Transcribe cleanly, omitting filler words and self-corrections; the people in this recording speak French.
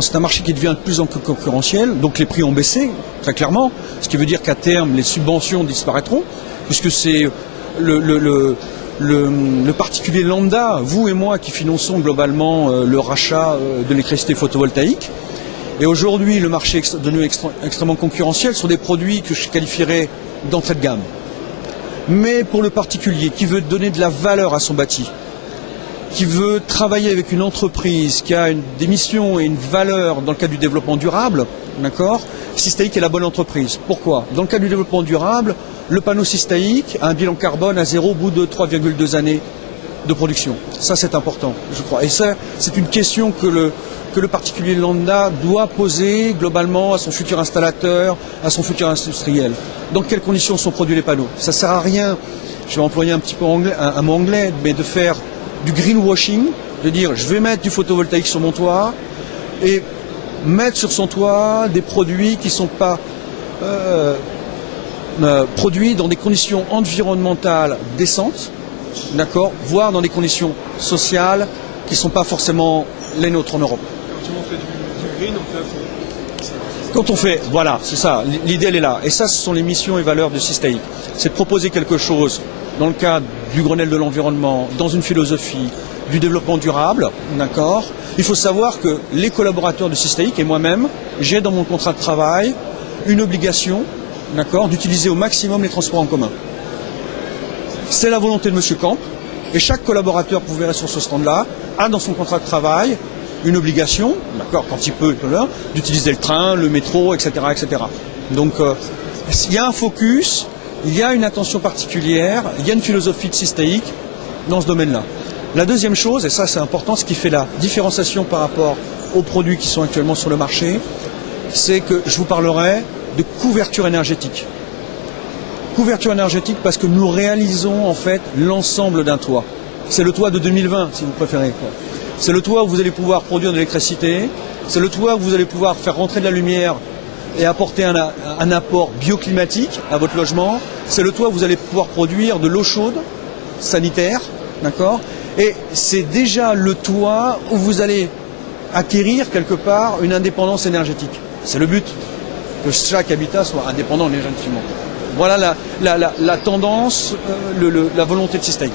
C'est un marché qui devient de plus en plus concurrentiel, donc les prix ont baissé, très clairement, ce qui veut dire qu'à terme, les subventions disparaîtront, puisque c'est le particulier lambda, vous et moi, qui finançons globalement le rachat de l'électricité photovoltaïque. Et aujourd'hui, le marché est devenu extrêmement concurrentiel sur des produits que je qualifierais d'entrée de gamme. Mais pour le particulier qui veut donner de la valeur à son bâti, qui veut travailler avec une entreprise qui a des missions et une valeur dans le cadre du développement durable, d'accord, Systaïc est la bonne entreprise. Pourquoi? Dans le cadre du développement durable, le panneau Systaïc a un bilan carbone à zéro au bout de 3,2 années de production. Ça, c'est important, je crois. Et ça, c'est une question que le particulier lambda doit poser globalement à son futur installateur, à son futur industriel. Dans quelles conditions sont produits les panneaux? Ça ne sert à rien, je vais employer un petit peu un mot anglais, mais de faire du greenwashing, de dire je vais mettre du photovoltaïque sur mon toit et mettre sur son toit des produits qui ne sont pas produits dans des conditions environnementales décentes, d'accord, voire dans des conditions sociales qui ne sont pas forcément les nôtres en Europe. Quand on fait du green, on fait à fond. Quand on fait, voilà, c'est ça, l'idée elle est là. Et ça, ce sont les missions et valeurs de Systaïc. C'est de proposer quelque chose dans le cadre du Grenelle de l'environnement, dans une philosophie du développement durable, d'accord. Il faut savoir que les collaborateurs de Systaïc et moi-même, j'ai dans mon contrat de travail une obligation, d'accord, d'utiliser au maximum les transports en commun. C'est la volonté de M. Camp, et chaque collaborateur, vous verrez sur ce stand-là, a dans son contrat de travail une obligation, d'accord, quand il peut, d'utiliser le train, le métro, etc., etc. Donc, il y a un focus, il y a une attention particulière, il y a une philosophie de Systaïc dans ce domaine-là. La deuxième chose, et ça c'est important, ce qui fait la différenciation par rapport aux produits qui sont actuellement sur le marché, c'est que je vous parlerai de couverture énergétique. Couverture énergétique parce que nous réalisons en fait l'ensemble d'un toit. C'est le toit de 2020 si vous préférez. C'est le toit où vous allez pouvoir produire de l'électricité, c'est le toit où vous allez pouvoir faire rentrer de la lumière et apporter un apport bioclimatique à votre logement. C'est le toit où vous allez pouvoir produire de l'eau chaude, sanitaire, d'accord. Et c'est déjà le toit où vous allez acquérir quelque part une indépendance énergétique. C'est le but, que chaque habitat soit indépendant énergétiquement. Voilà la tendance, la volonté de Systaïc.